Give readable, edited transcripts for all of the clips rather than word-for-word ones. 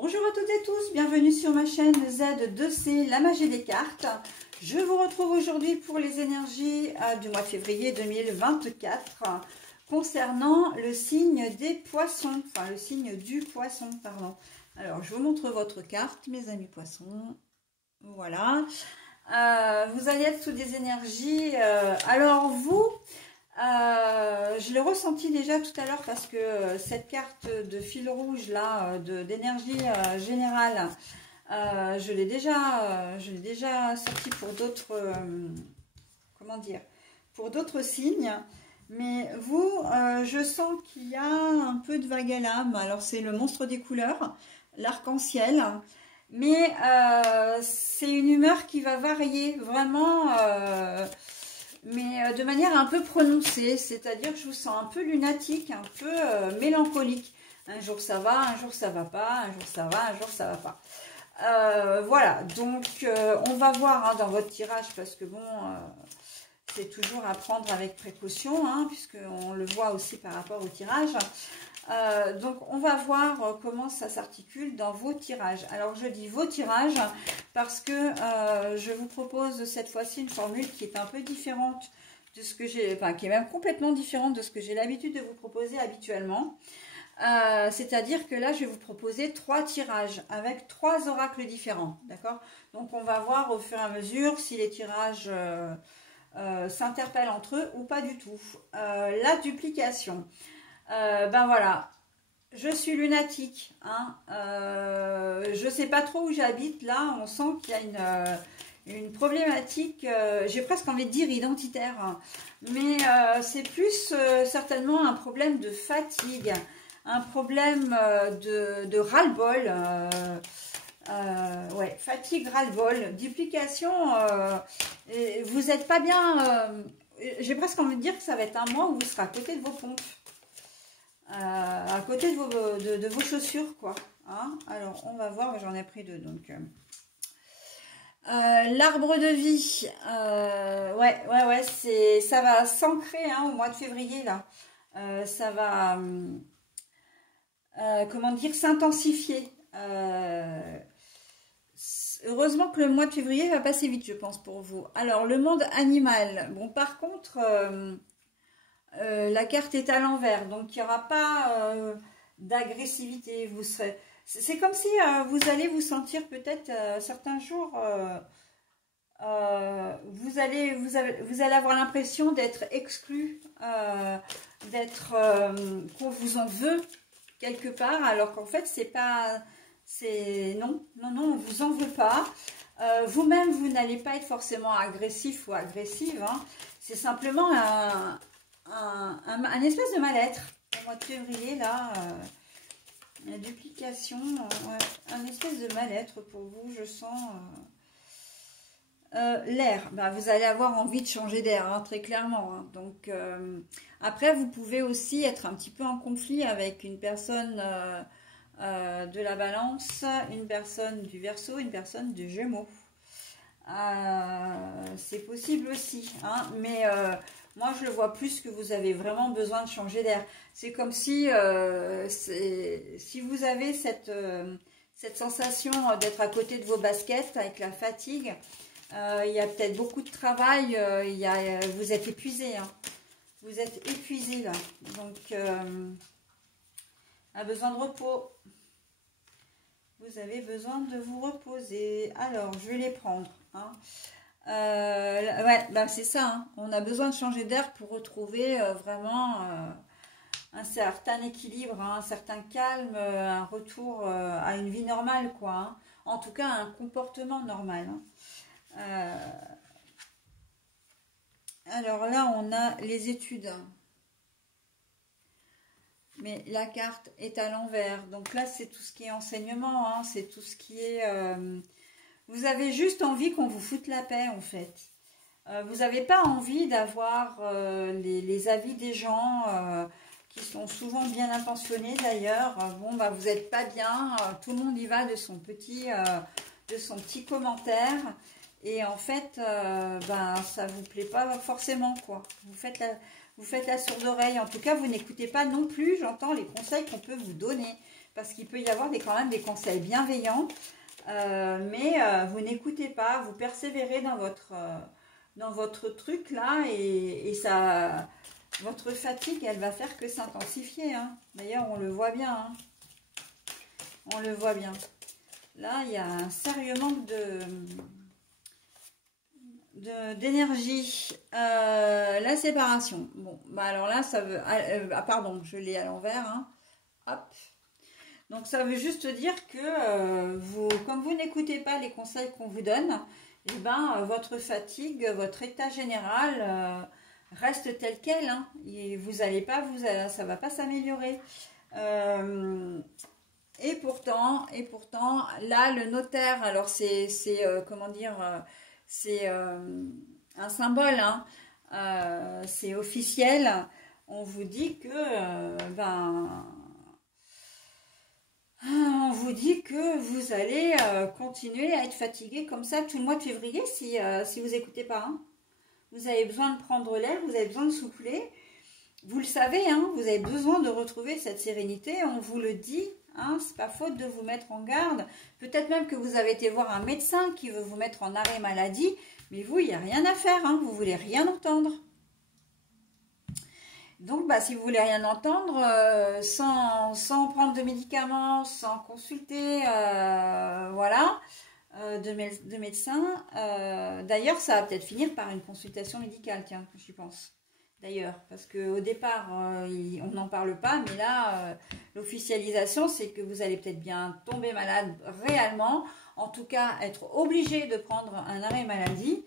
Bonjour à toutes et tous, bienvenue sur ma chaîne Z2C, la magie des cartes. Je vous retrouve aujourd'hui pour les énergies du mois de février 2024 concernant le signe des poissons, enfin le signe du poisson, pardon. Alors, je vous montre votre carte, mes amis poissons. Voilà. Vous allez être sous des énergies. Alors, vous... je l'ai ressenti déjà tout à l'heure parce que cette carte de fil rouge là d'énergie générale, je l'ai déjà sortie pour d'autres comment dire, pour d'autres signes. Mais vous, je sens qu'il y a un peu de vague à l'âme. Alors c'est le monstre des couleurs, l'arc-en-ciel, mais c'est une humeur qui va varier vraiment. Mais de manière un peu prononcée, c'est-à-dire que je vous sens un peu lunatique, un peu mélancolique. Un jour ça va, un jour ça va pas, un jour ça va, un jour ça va pas. Voilà, donc on va voir hein, dans votre tirage, parce que bon, c'est toujours à prendre avec précaution, hein, puisqu'on le voit aussi par rapport au tirage. Donc on va voir comment ça s'articule dans vos tirages. Alors je dis vos tirages parce que je vous propose cette fois-ci une formule qui est un peu différente de ce que j'ai, enfin qui est même complètement différente de ce que j'ai l'habitude de vous proposer habituellement. C'est-à-dire que là je vais vous proposer 3 tirages avec 3 oracles différents, d'accord? Donc on va voir au fur et à mesure si les tirages s'interpellent entre eux ou pas du tout. La duplication. Ben voilà, je suis lunatique, hein. Je sais pas trop où j'habite là, on sent qu'il y a une problématique, j'ai presque envie de dire identitaire, hein. Mais c'est plus certainement un problème de fatigue, un problème de ras-le-bol, ouais, fatigue, ras-le-bol, duplication, vous n'êtes pas bien, j'ai presque envie de dire que ça va être un mois où vous serez à côté de vos pompes. À côté de vos chaussures, quoi. Hein. Alors, on va voir, j'en ai pris 2, donc... l'arbre de vie, ouais, ça va s'ancrer hein, au mois de février, là. Ça va, comment dire, s'intensifier. Heureusement que le mois de février va passer vite, je pense, pour vous. Alors, le monde animal. Bon, par contre... la carte est à l'envers, donc il n'y aura pas d'agressivité. Vous serez, c'est comme si vous allez vous sentir peut-être certains jours, vous allez avoir l'impression d'être exclu, qu'on vous en veut quelque part, alors qu'en fait c'est pas, non, on vous en veut pas. Vous-même, vous n'allez pas être forcément agressif ou agressive, hein. C'est simplement un espèce de mal-être au mois de février, là, la duplication, ouais, un espèce de mal-être pour vous, je sens. L'air, bah, vous allez avoir envie de changer d'air, hein, très clairement. Hein. Donc, après, vous pouvez aussi être un petit peu en conflit avec une personne de la Balance, une personne du Verseau, une personne du Gémeaux. C'est possible aussi, hein, mais moi je le vois plus que vous avez vraiment besoin de changer d'air. C'est comme si si vous avez cette sensation d'être à côté de vos baskets avec la fatigue, il y a peut-être beaucoup de travail, vous êtes épuisé, hein. Vous êtes épuisé là, donc a besoin de repos. Vous avez besoin de vous reposer. Alors, je vais les prendre. Hein. Ouais, bah c'est ça. Hein. On a besoin de changer d'air pour retrouver vraiment un certain équilibre, hein, un certain calme, un retour à une vie normale, quoi. Hein. En tout cas, un comportement normal. Hein. Alors là, on a les études. Mais la carte est à l'envers. Donc là, c'est tout ce qui est enseignement. Hein, c'est tout ce qui est... vous avez juste envie qu'on vous foute la paix, en fait. Vous n'avez pas envie d'avoir les avis des gens qui sont souvent bien intentionnés, d'ailleurs. Bon, bah, vous n'êtes pas bien. Tout le monde y va de son petit commentaire. Et en fait, bah, ça ne vous plaît pas forcément, quoi. Vous faites la sourde oreille. En tout cas, vous n'écoutez pas non plus, j'entends, les conseils qu'on peut vous donner. parce qu'il peut y avoir quand même des conseils bienveillants, mais vous n'écoutez pas, vous persévérez dans votre truc là, et ça, votre fatigue, elle va faire que s'intensifier, hein. D'ailleurs, on le voit bien, hein. On le voit bien. Là, il y a un sérieux manque d'énergie. La séparation. Bon, bah alors là, ça veut... Ah, pardon, je l'ai à l'envers, hein. Hop. Donc, ça veut juste dire que comme vous n'écoutez pas les conseils qu'on vous donne, eh ben, votre fatigue, votre état général reste tel quel, hein. Et vous n'allez pas, ça va pas s'améliorer. Et pourtant, là, le notaire, alors c'est comment dire, c'est un symbole, hein, c'est officiel. On vous dit que, on vous dit que vous allez continuer à être fatigué comme ça tout le mois de février si vous n'écoutez pas, hein. Vous avez besoin de prendre l'air, vous avez besoin de souffler. Vous le savez, hein, vous avez besoin de retrouver cette sérénité, on vous le dit. Hein, c'est pas faute de vous mettre en garde. Peut-être même que vous avez été voir un médecin qui veut vous mettre en arrêt maladie, mais vous, il n'y a rien à faire, hein, vous voulez rien entendre. Donc, bah, si vous voulez rien entendre, sans prendre de médicaments, sans consulter, voilà, de médecin, d'ailleurs, ça va peut-être finir par une consultation médicale, tiens, j'y pense. D'ailleurs, parce qu'au départ, on n'en parle pas, mais là, l'officialisation, c'est que vous allez peut-être bien tomber malade réellement, en tout cas être obligé de prendre un arrêt maladie,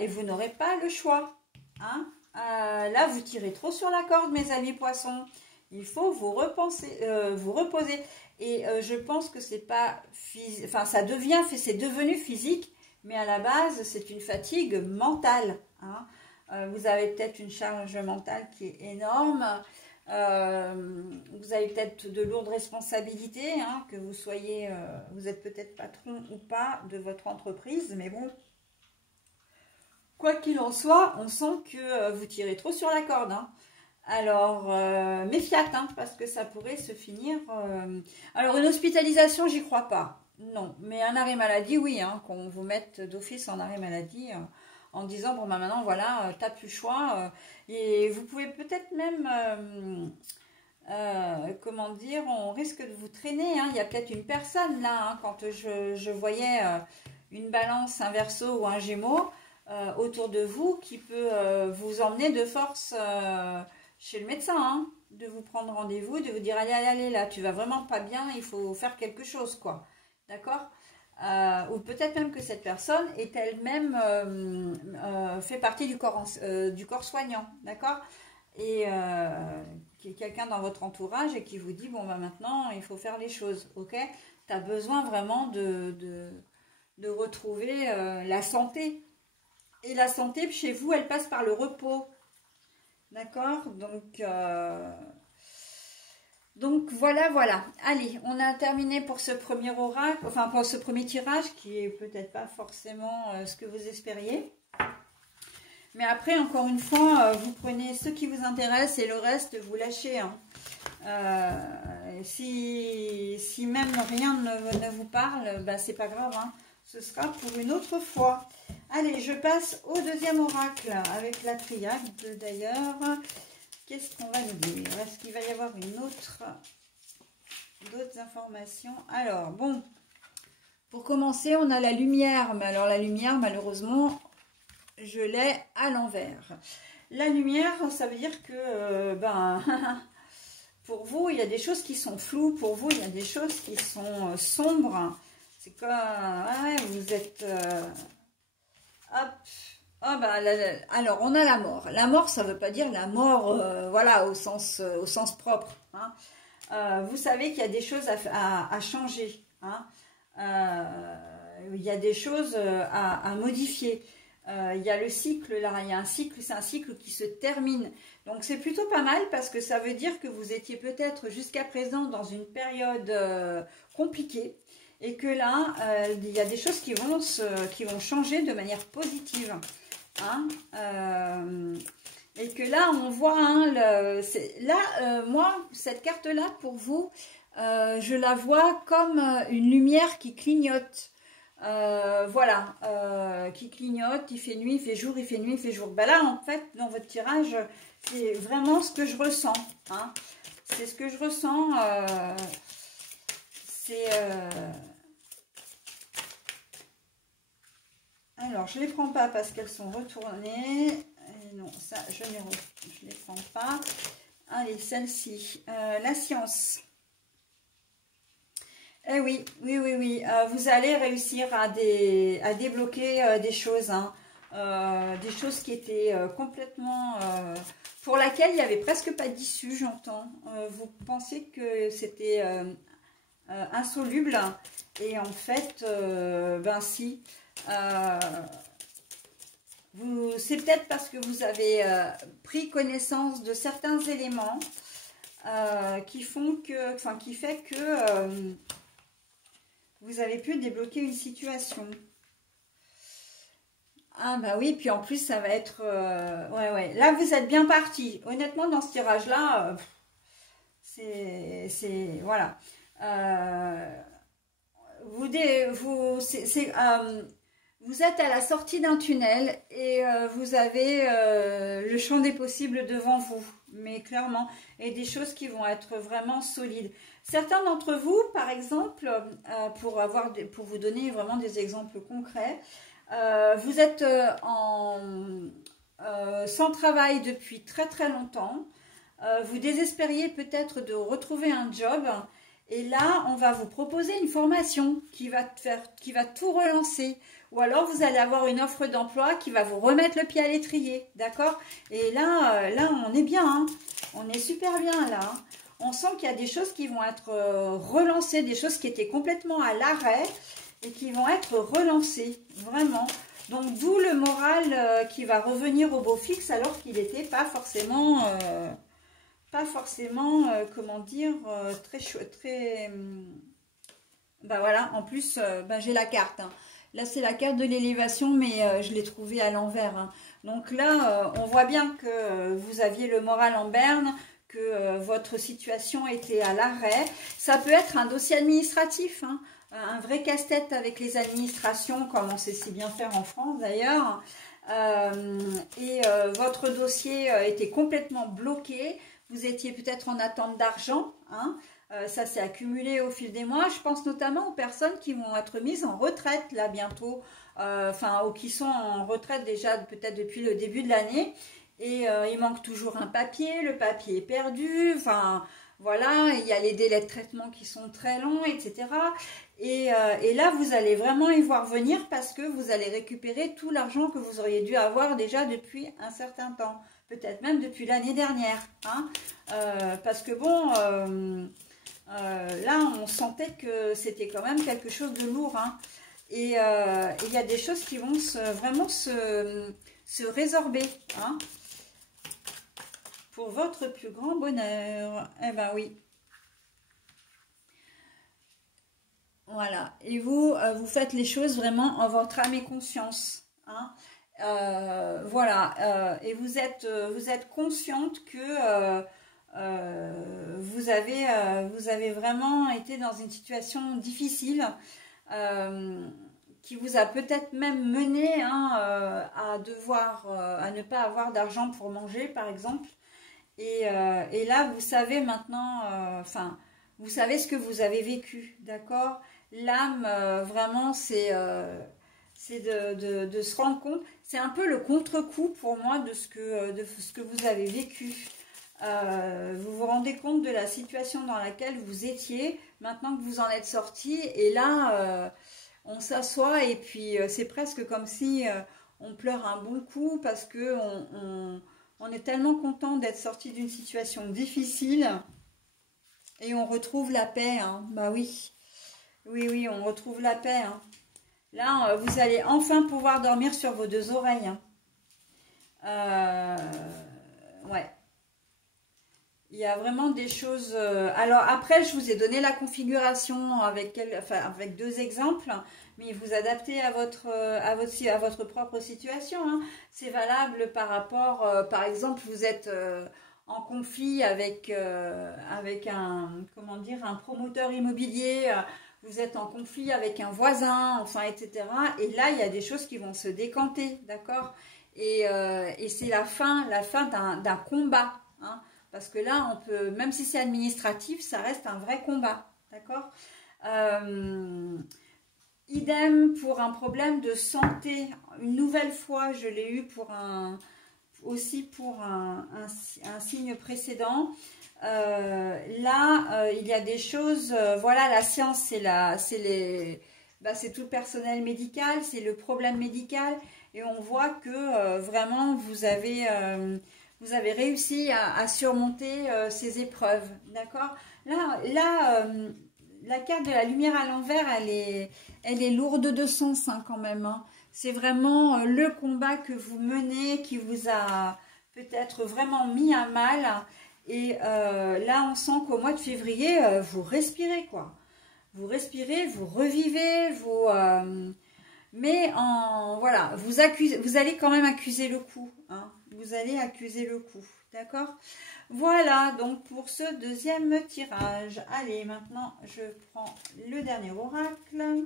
et vous n'aurez pas le choix. Hein. Là, vous tirez trop sur la corde, mes amis poissons. Il faut vous reposer. Et je pense que c'est pas physique, enfin, c'est devenu physique, mais à la base, c'est une fatigue mentale. Hein. Vous avez peut-être une charge mentale qui est énorme, vous avez peut-être de lourdes responsabilités, hein, que vous soyez, vous êtes peut-être patron ou pas de votre entreprise, mais bon, quoi qu'il en soit, on sent que vous tirez trop sur la corde, hein. Alors, méfiate, hein, parce que ça pourrait se finir... Alors, une hospitalisation, j'y crois pas, non, mais un arrêt maladie, oui, hein, qu'on vous mette d'office en arrêt maladie... en disant, bon, bah maintenant, voilà, t'as plus le choix. Et vous pouvez peut-être même, comment dire, on risque de vous traîner. Hein. Il y a peut-être une personne là, hein, quand je voyais une balance, un verseau ou un gémeau autour de vous qui peut vous emmener de force chez le médecin. Hein, de vous prendre rendez-vous, de vous dire, allez, allez, allez, là, tu vas vraiment pas bien, il faut faire quelque chose, quoi. D'accord ? Ou peut-être même que cette personne est elle-même fait partie du corps soignant, d'accord, et qui est quelqu'un dans votre entourage et qui vous dit, bon, bah maintenant, il faut faire les choses, ok, tu as besoin vraiment de retrouver la santé, et la santé, chez vous, elle passe par le repos, d'accord, donc voilà, voilà. Allez, on a terminé pour ce premier oracle, enfin pour ce premier tirage qui est peut-être pas forcément ce que vous espériez. Mais après, encore une fois, vous prenez ce qui vous intéresse et le reste, vous lâchez. Hein. Si même rien ne vous parle, bah, c'est pas grave. Hein. Ce sera pour une autre fois. Allez, je passe au deuxième oracle avec la triade d'ailleurs. Qu'est-ce qu'on va nous dire? Est-ce qu'il va y avoir d'autres informations? Alors, bon, pour commencer, on a la lumière. Mais alors, la lumière, malheureusement, je l'ai à l'envers. La lumière, ça veut dire que, pour vous, il y a des choses qui sont floues. Pour vous, il y a des choses qui sont sombres. C'est comme, ouais, vous êtes... hop. Oh bah, alors, on a la mort. La mort, ça ne veut pas dire la mort, voilà, au sens propre. Hein. Vous savez qu'il y a des choses à changer. Hein. Il y a des choses à modifier. Il y a le cycle, là, il y a un cycle, c'est un cycle qui se termine. Donc, c'est plutôt pas mal parce que ça veut dire que vous étiez peut-être jusqu'à présent dans une période compliquée. Et que là, il y a des choses qui vont changer de manière positive. Hein, et que là, on voit, hein, moi, cette carte-là, pour vous, je la vois comme une lumière qui clignote. Voilà, qui clignote, il fait nuit, il fait jour, il fait nuit, il fait jour. Ben là, en fait, dans votre tirage, c'est vraiment ce que je ressens. Hein. C'est ce que je ressens. Alors, je ne les prends pas parce qu'elles sont retournées. Et non, ça, je ne les prends pas. Allez, celle-ci. La science. Eh oui, oui, oui, oui. Vous allez réussir à débloquer des choses. Hein. Des choses qui étaient complètement... pour laquelle il n'y avait presque pas d'issue, j'entends. Vous pensiez que c'était insoluble. Et en fait, ben si. C'est peut-être parce que vous avez pris connaissance de certains éléments qui font que, enfin, qui fait que vous avez pu débloquer une situation. Ah bah oui, puis en plus ça va être... ouais, ouais. Là, vous êtes bien parti. Honnêtement, dans ce tirage-là, c'est... Voilà. Vous êtes à la sortie d'un tunnel et vous avez le champ des possibles devant vous, mais clairement, et des choses qui vont être vraiment solides. Certains d'entre vous, par exemple, pour vous donner vraiment des exemples concrets, vous êtes sans travail depuis très très longtemps, vous désespériez peut-être de retrouver un job. Et là, on va vous proposer une formation qui va tout relancer. Ou alors, vous allez avoir une offre d'emploi qui va vous remettre le pied à l'étrier. D'accord? Et là, on est bien. Hein, on est super bien là. On sent qu'il y a des choses qui vont être relancées, des choses qui étaient complètement à l'arrêt et qui vont être relancées. Vraiment. Donc, d'où le moral qui va revenir au beau fixe alors qu'il n'était pas forcément... comment dire, très chouette, très... Ben voilà, en plus, j'ai la carte. Hein. Là, c'est la carte de l'élévation, mais je l'ai trouvée à l'envers. Hein. Donc là, on voit bien que vous aviez le moral en berne, que votre situation était à l'arrêt. Ça peut être un dossier administratif, hein, un vrai casse-tête avec les administrations, comme on sait si bien faire en France d'ailleurs. Votre dossier était complètement bloqué. Vous étiez peut-être en attente d'argent, hein, ça s'est accumulé au fil des mois. Je pense notamment aux personnes qui vont être mises en retraite là bientôt, ou qui sont en retraite déjà peut-être depuis le début de l'année. Et il manque toujours un papier, le papier est perdu, enfin voilà, il y a les délais de traitement qui sont très longs, etc. Et là, vous allez vraiment y voir venir parce que vous allez récupérer tout l'argent que vous auriez dû avoir déjà depuis un certain temps. Peut-être même depuis l'année dernière. Hein, parce que bon, là, on sentait que c'était quand même quelque chose de lourd. Hein, et il y a des choses qui vont vraiment se résorber. Hein, pour votre plus grand bonheur. Eh ben oui. Voilà. Et vous, vous faites les choses vraiment en votre âme et conscience. Hein. Voilà, et vous êtes consciente que vous avez vraiment été dans une situation difficile qui vous a peut-être même mené hein, à ne pas avoir d'argent pour manger, par exemple. Et là, vous savez maintenant, vous savez ce que vous avez vécu, d'accord? L'âme, vraiment, c'est de se rendre compte. C'est un peu le contre-coup pour moi de ce que vous avez vécu. Vous vous rendez compte de la situation dans laquelle vous étiez, maintenant que vous en êtes sorti. Et là, on s'assoit et puis c'est presque comme si on pleure un bon coup parce que on est tellement content d'être sorti d'une situation difficile et on retrouve la paix. Hein. Bah oui, oui, oui, on retrouve la paix. Hein. Là, vous allez enfin pouvoir dormir sur vos deux oreilles. Hein. Ouais. Il y a vraiment des choses... Alors après, je vous ai donné la configuration avec deux exemples, mais vous adaptez à votre propre situation. Hein. C'est valable par rapport... par exemple, vous êtes en conflit avec, comment dire, un promoteur immobilier, vous êtes en conflit avec un voisin, enfin, etc. Et là, il y a des choses qui vont se décanter, d'accord? Et c'est la fin d'un combat, hein, parce que là, on peut, même si c'est administratif, ça reste un vrai combat, d'accord? Idem pour un problème de santé. Une nouvelle fois, je l'ai eu aussi pour un signe précédent. Là, il y a des choses, voilà, la science, c'est tout le personnel médical, c'est le problème médical, et on voit que vraiment vous avez réussi à surmonter ces épreuves, d'accord? Là, la carte de la lumière à l'envers, elle est lourde de sens, hein, quand même, hein. C'est vraiment le combat que vous menez qui vous a peut-être vraiment mis à mal. Et là, on sent qu'au mois de février, vous respirez, quoi. Vous respirez, vous revivez, mais voilà, vous allez quand même accuser le coup, hein. Vous allez accuser le coup, d'accord? Voilà, donc pour ce deuxième tirage. Allez, maintenant, je prends le dernier oracle.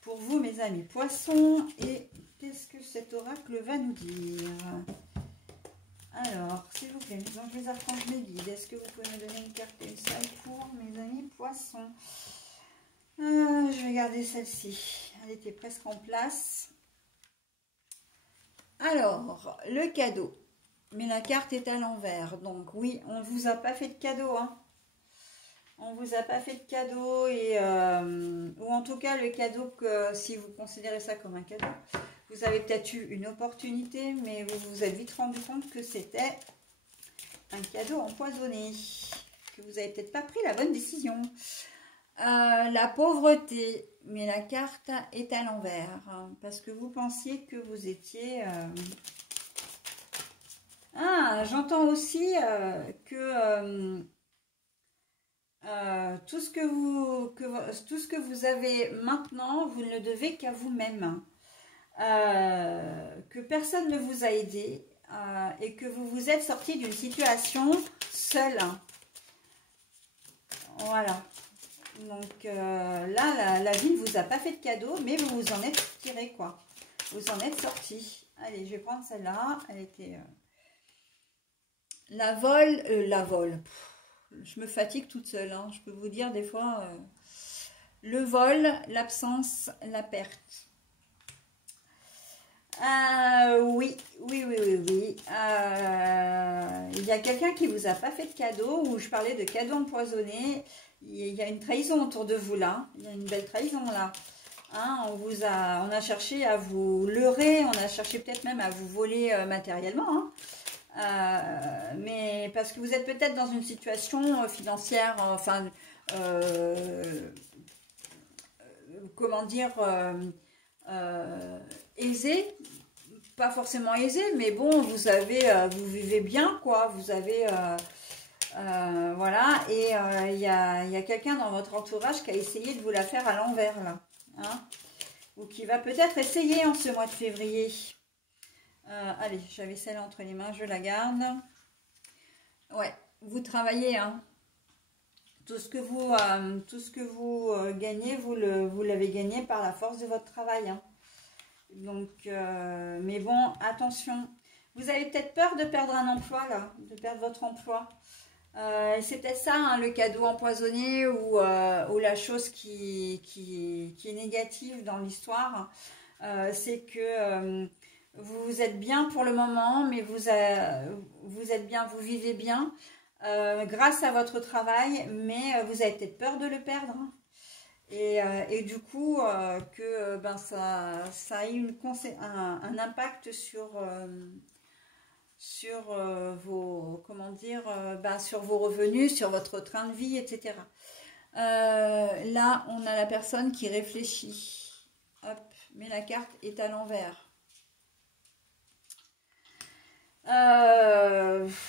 Pour vous, mes amis poissons, et qu'est-ce que cet oracle va nous dire? Alors, s'il vous plaît, mes anges, les archanges, mes guides, est-ce que vous pouvez me donner une carte et une seule pour mes amis poissons? Je vais garder celle-ci, elle était presque en place. Alors, le cadeau, mais la carte est à l'envers, donc oui, on ne vous a pas fait de cadeau, hein. On ne vous a pas fait de cadeau, ou en tout cas le cadeau, que si vous considérez ça comme un cadeau, vous avez peut-être eu une opportunité, mais vous vous êtes vite rendu compte que c'était un cadeau empoisonné, que vous n'avez peut-être pas pris la bonne décision. La pauvreté, mais la carte est à l'envers, hein, parce que vous pensiez que vous étiez... Ah, j'entends aussi que... tout ce que vous avez maintenant, vous ne le devez qu'à vous-même. Que personne ne vous a aidé et que vous vous êtes sorti d'une situation seule. Voilà. Donc là, la vie ne vous a pas fait de cadeau, mais vous vous en êtes tiré, quoi. Vous en êtes sorti. Allez, je vais prendre celle-là. Elle était... La vol. Je me fatigue toute seule, hein. Je peux vous dire des fois, le vol, l'absence, la perte. Oui. Il y a quelqu'un qui vous a pas fait de cadeau, ou je parlais de cadeau empoisonné. Il y a une trahison autour de vous là. Il y a une belle trahison là. Hein, on a cherché à vous leurrer, on a cherché peut-être même à vous voler matériellement, hein. Mais parce que vous êtes peut-être dans une situation financière, enfin, comment dire, aisée, pas forcément aisée, mais bon, vous vivez bien, quoi, vous avez, voilà, et il y a quelqu'un dans votre entourage qui a essayé de vous la faire à l'envers, là, hein, ou qui va peut-être essayer en ce mois de février. Allez, j'avais celle entre les mains, je la garde. Ouais, vous travaillez, hein. Tout ce que vous gagnez, vous l'avez gagné par la force de votre travail, hein. Donc, mais bon, attention. Vous avez peut-être peur de perdre un emploi, là, de perdre votre emploi. C'est peut-être ça, hein, le cadeau empoisonné, ou la chose qui est négative dans l'histoire. C'est que... vous êtes bien pour le moment, mais vous êtes bien, vous vivez bien grâce à votre travail, mais vous avez peut-être peur de le perdre. Et du coup, ça a eu un impact sur vos, comment dire, sur vos revenus, sur votre train de vie, etc. Là, on a la personne qui réfléchit. Hop, mais la carte est à l'envers.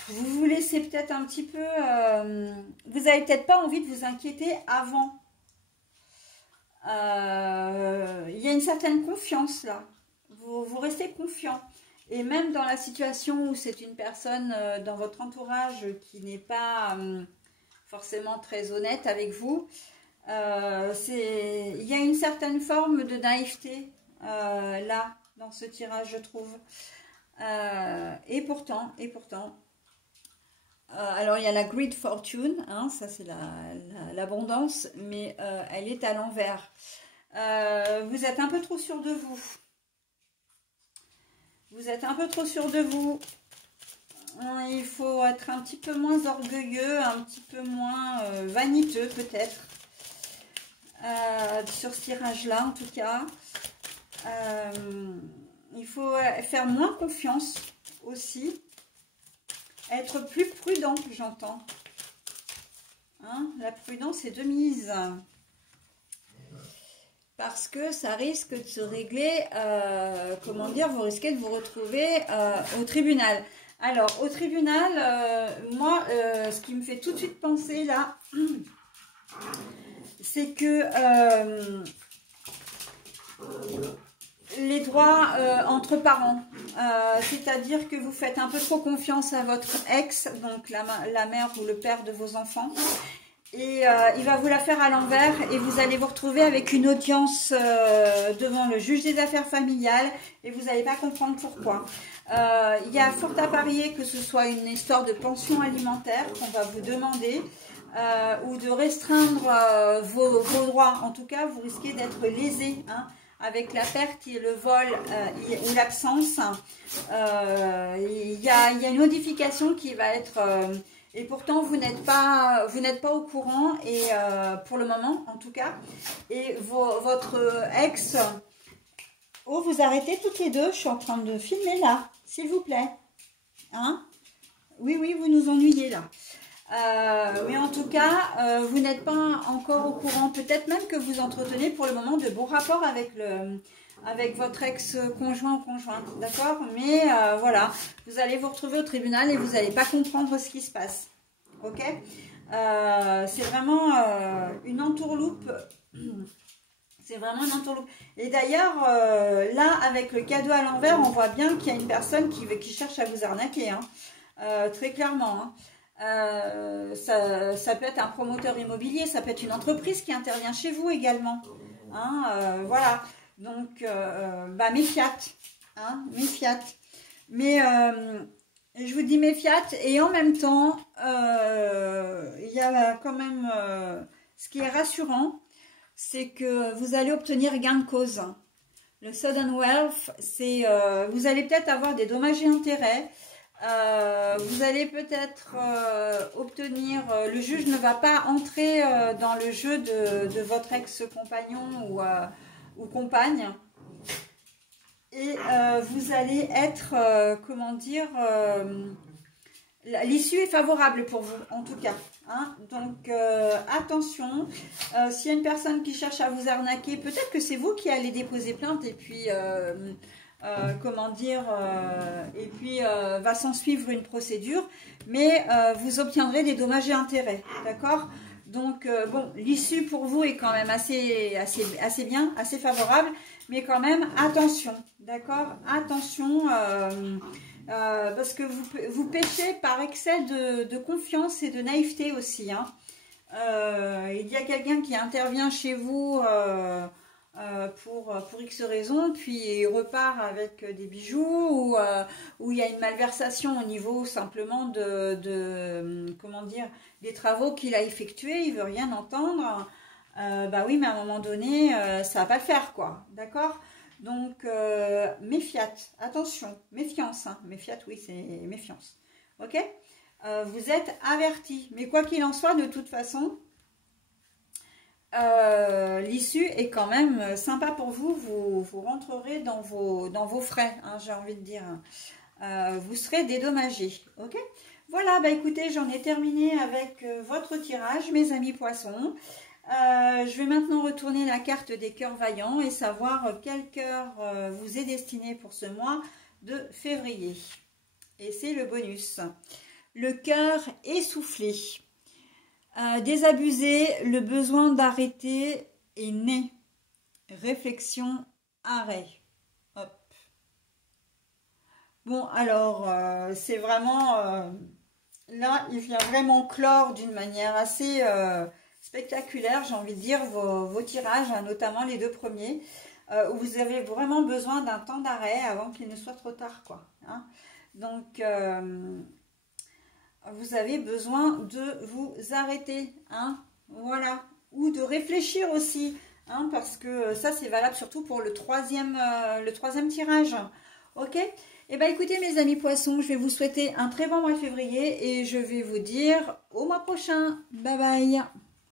Vous vous laissez peut-être un petit peu... vous n'avez peut-être pas envie de vous inquiéter avant. Il y a une certaine confiance là. Vous restez confiant. Et même dans la situation où c'est une personne dans votre entourage qui n'est pas forcément très honnête avec vous, il y a une certaine forme de naïveté là, dans ce tirage, je trouve. Et pourtant, alors il y a la Great Fortune, hein, ça c'est l'abondance, mais elle est à l'envers. Vous êtes un peu trop sûr de vous. Vous êtes un peu trop sûr de vous. Il faut être un petit peu moins orgueilleux, un petit peu moins vaniteux peut-être. Sur ce tirage-là en tout cas. Il faut faire moins confiance aussi. Être plus prudent, j'entends. Hein, la prudence est de mise. Parce que ça risque de se régler, comment dire, vous risquez de vous retrouver au tribunal. Alors, au tribunal, moi, ce qui me fait tout de suite penser là, c'est que les droits entre parents, c'est-à-dire que vous faites un peu trop confiance à votre ex, donc la mère ou le père de vos enfants, et il va vous la faire à l'envers et vous allez vous retrouver avec une audience devant le juge des affaires familiales et vous n'allez pas comprendre pourquoi. Il y a fort à parier que ce soit une histoire de pension alimentaire qu'on va vous demander ou de restreindre vos droits. En tout cas, vous risquez d'être lésé, hein, avec la perte et le vol ou l'absence. Il y a une modification qui va être... et pourtant, vous n'êtes pas au courant, et pour le moment, en tout cas. Et votre ex... Oh, vous arrêtez toutes les deux, je suis en train de filmer là, s'il vous plaît. Hein? Oui, oui, vous nous ennuyez là. Mais en tout cas, vous n'êtes pas encore au courant. Peut-être même que vous entretenez pour le moment de bons rapports avec votre ex-conjoint ou conjointe, d'accord? Mais voilà, vous allez vous retrouver au tribunal et vous n'allez pas comprendre ce qui se passe, ok? C'est vraiment une entourloupe. C'est vraiment une entourloupe. Et d'ailleurs, là, avec le cadeau à l'envers, on voit bien qu'il y a une personne qui cherche à vous arnaquer, hein. Très clairement, hein. Ça peut être un promoteur immobilier, ça peut être une entreprise qui intervient chez vous également, hein, voilà, donc méfiat, hein, méfiat, mais je vous dis méfiat, et en même temps il y a quand même ce qui est rassurant, c'est que vous allez obtenir gain de cause. Le sudden wealth, c'est vous allez peut-être avoir des dommages et intérêts. Vous allez peut-être obtenir, le juge ne va pas entrer dans le jeu de votre ex-compagnon ou compagne, et vous allez être, comment dire, l'issue est favorable pour vous en tout cas, hein. Donc attention, s'il y a une personne qui cherche à vous arnaquer, peut-être que c'est vous qui allez déposer plainte, et puis comment dire, et puis va s'en suivre une procédure, mais vous obtiendrez des dommages et intérêts, d'accord? Donc bon, l'issue pour vous est quand même assez bien, assez favorable, mais quand même attention, d'accord? Attention, parce que vous péchez par excès de confiance et de naïveté aussi, hein. Il y a quelqu'un qui intervient chez vous pour X raisons, puis il repart avec des bijoux, ou il y a une malversation au niveau simplement comment dire, des travaux qu'il a effectués, il veut rien entendre. Bah oui, mais à un moment donné, ça va pas le faire, quoi, d'accord? Donc méfiat, attention, méfiance, hein. Méfiat, oui, c'est méfiance, ok? Vous êtes avertis, mais quoi qu'il en soit, de toute façon, l'issue est quand même sympa pour vous. Vous rentrerez dans vos frais, hein, j'ai envie de dire. Vous serez dédommagés, ok? Voilà, bah écoutez, j'en ai terminé avec votre tirage, mes amis poissons. Je vais maintenant retourner la carte des cœurs vaillants et savoir quel cœur vous est destiné pour ce mois de février. Et c'est le bonus. Le cœur essoufflé. Désabusé, le besoin d'arrêter est né. Réflexion, arrêt. Hop. Bon, alors, c'est vraiment... là, il vient vraiment clore d'une manière assez spectaculaire, j'ai envie de dire, vos tirages, hein, notamment les deux premiers, où vous avez vraiment besoin d'un temps d'arrêt avant qu'il ne soit trop tard, quoi. Hein. Donc, vous avez besoin de vous arrêter, hein, voilà, ou de réfléchir aussi, hein, parce que ça, c'est valable surtout pour le troisième tirage, ok? Eh bien, écoutez, mes amis poissons, je vais vous souhaiter un très bon mois de février et je vais vous dire au mois prochain. Bye bye!